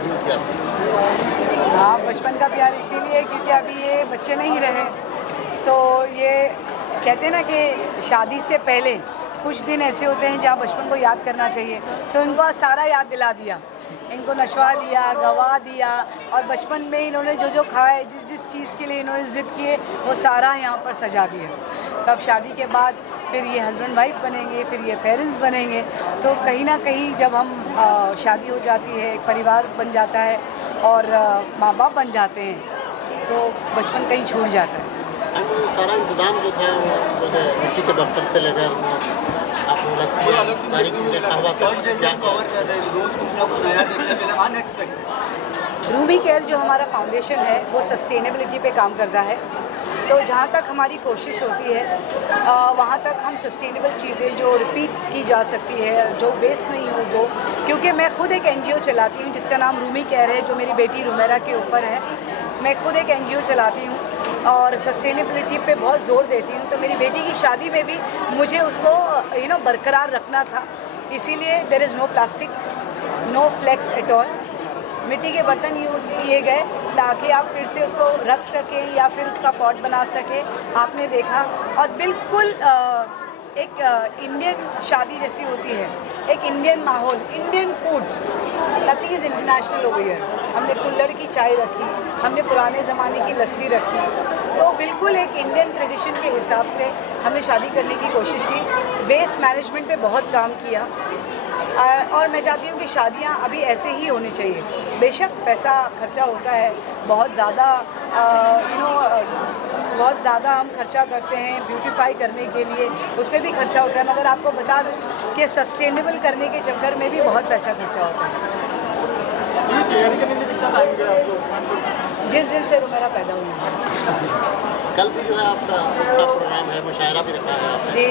शुरू किया था? हाँ, बचपन का प्यार इसीलिए क्योंकि अभी ये बच्चे नहीं रहे, तो ये कहते हैं ना कि शादी से पहले कुछ दिन ऐसे होते हैं जहाँ बचपन को याद करना चाहिए, तो इनको आज सारा याद दिला दिया, इनको नशवा दिया, गवा दिया, और बचपन में इन्होंने जो जो खाए, जिस जिस चीज़ के लिए इन्होंने ज़िद किए, वो सारा यहाँ पर सजा दिया। तब शादी के बाद फिर ये हस्बैंड वाइफ बनेंगे, फिर ये पेरेंट्स बनेंगे, तो कहीं ना कहीं जब हम शादी हो जाती है, एक परिवार बन जाता है और माँ बाप बन जाते हैं, तो बचपन कहीं छूट जाता है। सारा इंतज़ाम जो था वो मिट्टी के बर्तन से लेकर आपको लस्सी सारी चीज़ें कहवा रूमी केयर जो हमारा फाउंडेशन है वो सस्टेनेबिलिटी पे काम करता है, तो जहाँ तक हमारी कोशिश होती है वहाँ तक हम सस्टेनेबल चीज़ें जो रिपीट की जा सकती है, जो वेस्ट नहीं हो वो, क्योंकि मैं खुद एक एनजीओ चलाती हूँ जिसका नाम रूमी केयर है, जो मेरी बेटी रुमेरा के ऊपर है। मैं खुद एक एनजीओ चलाती हूँ और सस्टेनेबिलिटी पे बहुत ज़ोर देती हूँ, तो मेरी बेटी की शादी में भी मुझे उसको बरकरार रखना था, इसीलिए there is no plastic, no flex at all. मिट्टी के बर्तन यूज़ किए गए ताकि आप फिर से उसको रख सकें या फिर उसका पॉट बना सकें, आपने देखा। और बिल्कुल एक इंडियन शादी जैसी होती है, एक इंडियन माहौल, Indian food, nothing is international over here. हमने कुल्हड़ की चाय रखी, हमने पुराने ज़माने की लस्सी रखी, तो बिल्कुल एक इंडियन ट्रेडिशन के हिसाब से हमने शादी करने की कोशिश की। वेस्ट मैनेजमेंट पे बहुत काम किया और मैं चाहती हूँ कि शादियाँ अभी ऐसे ही होनी चाहिए। बेशक पैसा खर्चा होता है, बहुत ज़्यादा बहुत ज़्यादा हम खर्चा करते हैं ब्यूटीफाई करने के लिए, उस पर भी खर्चा होता है, मगर आपको बता दूँ कि सस्टेनेबल करने के चक्कर में भी बहुत पैसा खर्चा होता है। जिस दिन से रुमेरा पैदा हुई है। कल भी जो है आपका अच्छा प्रोग्राम है, मुशायरा भी रखा है आपने। जी,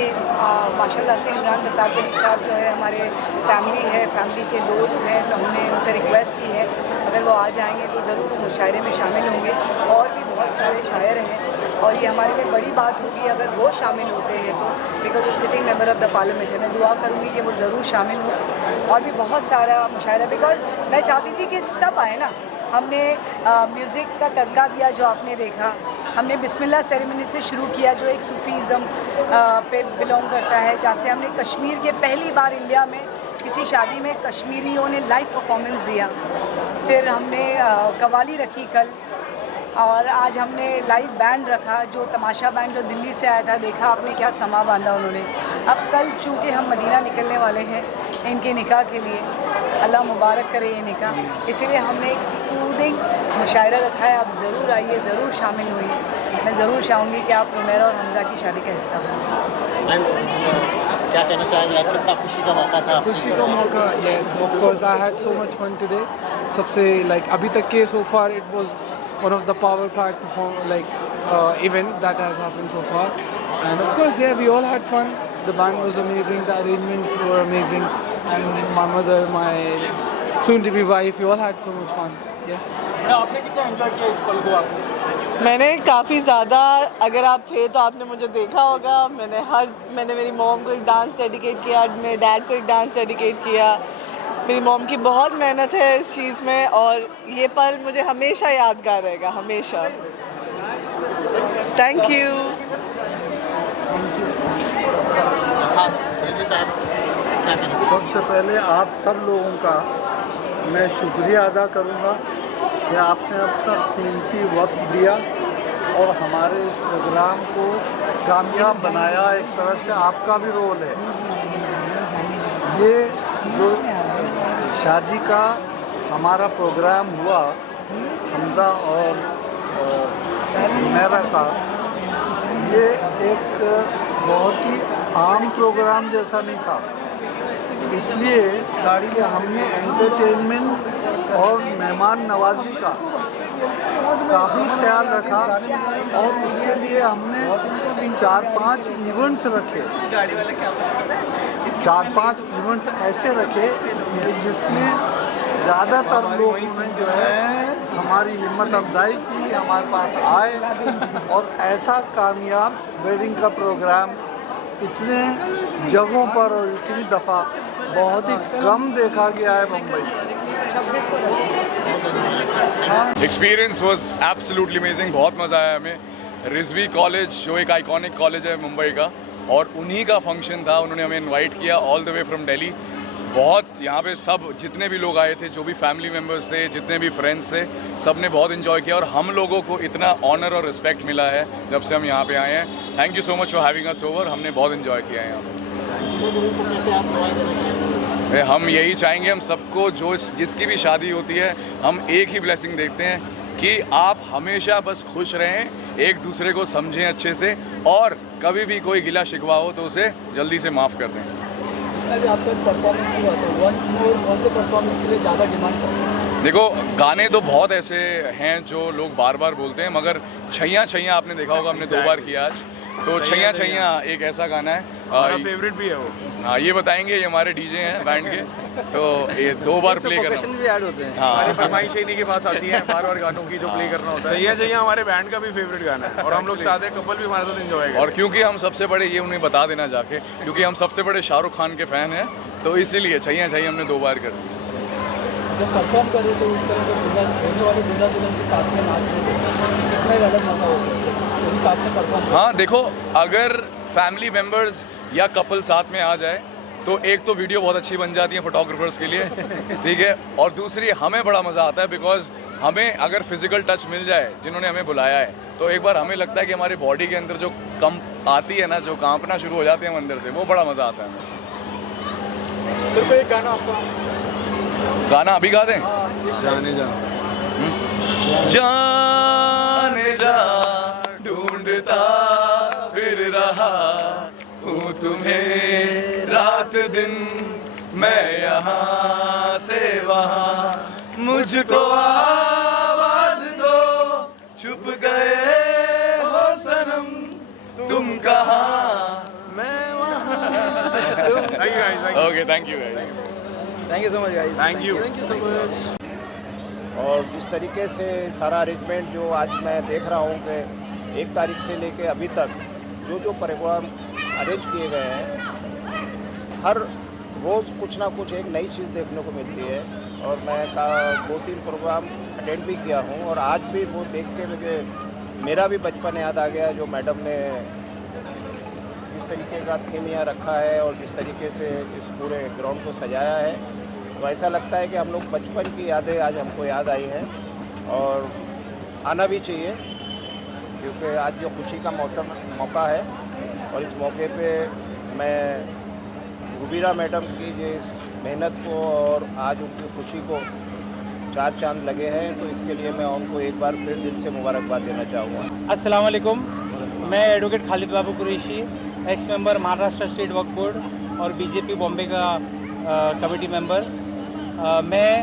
माशाल्लाह से इमरान प्रताप अली साहब जो है हमारे फैमिली के दोस्त हैं, तो हमने उनसे रिक्वेस्ट की है अगर वो आ जाएंगे तो ज़रूर मुशायरे में शामिल होंगे। और भी बहुत सारे शायर हैं और ये हमारे लिए बड़ी बात होगी अगर वो शामिल होते हैं तो, बिकॉज वो sitting member of the parliament है। मैं दुआ करूँगी कि वो ज़रूर शामिल हो। और भी बहुत सारा मुशायरा, बिकॉज मैं चाहती थी कि सब आए ना। हमने म्यूज़िक का तड़का दिया जो आपने देखा, हमने बिस्मिल्लाह सेरेमनी से शुरू किया जो एक सूफीज़म पे बिलोंग करता है, जैसे हमने कश्मीर के पहली बार इंडिया में किसी शादी में कश्मीरियों ने लाइव परफॉर्मेंस दिया। फिर हमने कवाली रखी कल, और आज हमने लाइव बैंड रखा जो तमाशा बैंड जो दिल्ली से आया था। देखा आपने क्या समा बांधा उन्होंने। अब कल चूँकि हम मदीना निकलने वाले हैं इनके निकाह के लिए, अल्लाह मुबारक करे ये निकाह, इसीलिए हमने एक सूदिंग मुशायरा रखा है। आप ज़रूर आइए, ज़रूर शामिल होइए। मैं ज़रूर चाहूँगी कि आप रुमेरा और हमज़ा की शादी का हिस्सा बनें। क्या कहना चाहेंगे? आज कितना खुशी का मौका था? खुशी का मौका, yes of course I had so much fun today. सबसे अभी तक के so far it was one of the power pack event that has happened so far, and of course we all had fun. The band was amazing, the arrangements were amazing, and my mother, my soon to be wife, we all had so much fun. आपने कितना enjoy किया इस पल को? आपने? मैंने काफ़ी ज़्यादा, अगर आप थे तो आपने मुझे देखा होगा, मैंने मेरी मॉम को एक डांस डेडिकेट किया, मेरे डैड को एक डांस डेडिकेट किया। मेरी मॉम की बहुत मेहनत है इस चीज़ में और ये पल मुझे हमेशा यादगार रहेगा, हमेशा। Thank you. सबसे पहले आप सब लोगों का मैं शुक्रिया अदा करूंगा कि आपने अपना कीमती वक्त दिया और हमारे इस प्रोग्राम को कामयाब बनाया। एक तरह से आपका भी रोल है। ये जो शादी का हमारा प्रोग्राम हुआ हमज़ा और मेरा का, ये एक बहुत ही आम प्रोग्राम जैसा नहीं था, इसलिए कि हमने एंटरटेनमेंट और मेहमान नवाजी का काफ़ी ख्याल रखा और उसके लिए हमने 4-5 इवेंट्स रखे। 4-5 इवेंट्स ऐसे रखे कि जिसमें ज़्यादातर लोगों ने जो है हमारी हिम्मत अफजाई की, हमारे पास आए और ऐसा कामयाब वेडिंग का प्रोग्राम इतने जगहों पर और इतनी दफ़ा बहुत ही कम देखा गया है Mumbai. Experience was absolutely amazing, बहुत मज़ा आया हमें। रिजवी कॉलेज जो एक आइकॉनिक कॉलेज है मुंबई का, और उन्हीं का फंक्शन था, उन्होंने हमें इनवाइट किया all the way from Delhi. बहुत यहाँ पे सब जितने भी लोग आए थे, जो भी फैमिली मेम्बर्स थे, जितने भी फ्रेंड्स थे, सब ने बहुत इन्जॉय किया और हम लोगों को इतना ऑनर और रिस्पेक्ट मिला है जब से हम यहाँ पे आए हैं। Thank you so much for having us over, हमने बहुत इन्जॉय किया है यहाँ पे। हम यही चाहेंगे, हम सबको जो जिसकी भी शादी होती है, हम एक ही ब्लेसिंग देखते हैं कि आप हमेशा बस खुश रहें, एक दूसरे को समझें अच्छे से, और कभी भी कोई गिला शिकवा हो तो उसे जल्दी से माफ़ कर दें। आपका परफॉर्मेंस हुआ तो वंस मोर कौन से परफॉर्मेंस के लिए ज़्यादा डिमांड करते हैं? देखो, गाने तो बहुत ऐसे हैं जो लोग बार बार बोलते हैं, मगर छैया छैया आपने देखा होगा, हमने 2 बार किया आज। तो छैया छैया एक ऐसा गाना है, हमारा फेवरेट भी है वो। हाँ, ये बताएंगे, ये हमारे डीजे हैं बैंड के, तो ये 2 बार प्ले करना। भी ऐड होते हैं। हमारी फरमाइश इन्हीं के पास आती है बार बार गानों की जो प्ले करना होता है। सही है, हमारे बैंड का भी फेवरेट गाना है और हम लोग चाहते हैं कपल भी हमारे साथ एंजॉय करें। और क्योंकि हम सबसे बड़े, ये उन्हें बता देना जाके, क्योंकि हम सबसे बड़े शाहरुख खान के फ़ैन हैं, तो इसीलिए छैया छैया हमने 2 बार कर दी। जब परफॉर्म करें तो उस तरह के होने वाले दूल्हा दुल्हन के साथ में नाच रहे कितना ही अलग मजा होता है साथ में परफॉर्म। हाँ, देखो, अगर फैमिली मेम्बर्स या कपल साथ में आ जाए तो एक तो वीडियो बहुत अच्छी बन जाती है फोटोग्राफर्स के लिए, ठीक है, और दूसरी हमें बड़ा मज़ा आता है, बिकॉज हमें अगर फिजिकल टच मिल जाए जिन्होंने हमें बुलाया है, तो एक बार हमें लगता है कि हमारी बॉडी के अंदर जो कंप आती है ना, जो कांपना शुरू हो जाते हैं हम अंदर से, वो बड़ा मज़ा आता है। सिर्फ एक गाना आपका, गाना अभी गा दें? जाने जा जाने जा ढूंढता फिर रहा हूँ तुम्हें रात दिन, मैं यहाँ से वहाँ, मुझको आवाज दो, छुप गए हो सनम, तुम कहाँ मैं वहाँ। Okay, thank you guys. Thank you so much guys. Thank you. और जिस तरीके से सारा अरेंजमेंट जो आज मैं देख रहा हूँ कि 1 तारीख से लेके अभी तक जो प्रोग्राम अरेंज किए गए हैं, हर रोज़ कुछ ना कुछ एक नई चीज़ देखने को मिलती है। और मैं 2-3 प्रोग्राम अटेंड भी किया हूँ, और आज भी वो देख के मुझे मेरा भी बचपन याद आ गया, जो मैडम ने जिस तरीके का थीम यहाँ रखा है और जिस तरीके से इस पूरे ग्राउंड को सजाया है, तो ऐसा लगता है कि हम लोग बचपन की यादें आज हमको याद आई हैं, और आना भी चाहिए, क्योंकि आज जो खुशी का मौका है, और इस मौके पे मैं रुबीरा मैडम की जिस मेहनत को और आज उनकी खुशी को 4 चांद लगे हैं, तो इसके लिए मैं उनको एक बार फिर दिल से मुबारकबाद देना चाहूँगा। अस्सलाम वालेकुम, मैं advocate Khalid Babu Qureshi, ex member Maharashtra state Waqf board और बीजेपी बॉम्बे का कमेटी मेंबर। मैं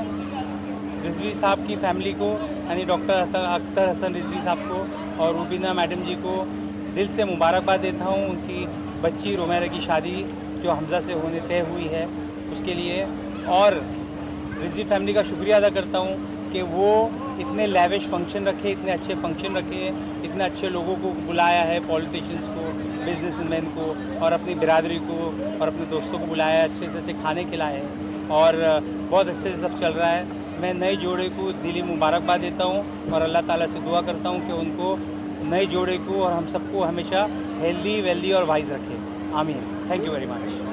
रिजवी साहब की फैमिली को, यानी डॉक्टर अख्तर हसन रिजवी साहब को और रुबीना मैडम जी को दिल से मुबारकबाद देता हूँ, उनकी बच्ची रोमेरा की शादी जो हमज़ा से होने तय हुई है उसके लिए, और रिजवी फैमिली का शुक्रिया अदा करता हूँ कि वो इतने लैविश फंक्शन रखे, इतने अच्छे फंक्शन रखे, इतने अच्छे लोगों को बुलाया है, पॉलिटिशियंस को, बिजनेसमैन को, और अपनी बिरादरी को और अपने दोस्तों को बुलाया है, अच्छे से अच्छे खाने खिलाए हैं, और बहुत अच्छे से सब चल रहा है। मैं नए जोड़े को दिली मुबारकबाद देता हूँ और अल्लाह ताला से दुआ करता हूँ कि उनको नए जोड़े को और हम सबको हमेशा हेल्दी वेल्दी और वाइज रखे। आमीन। Thank you very much.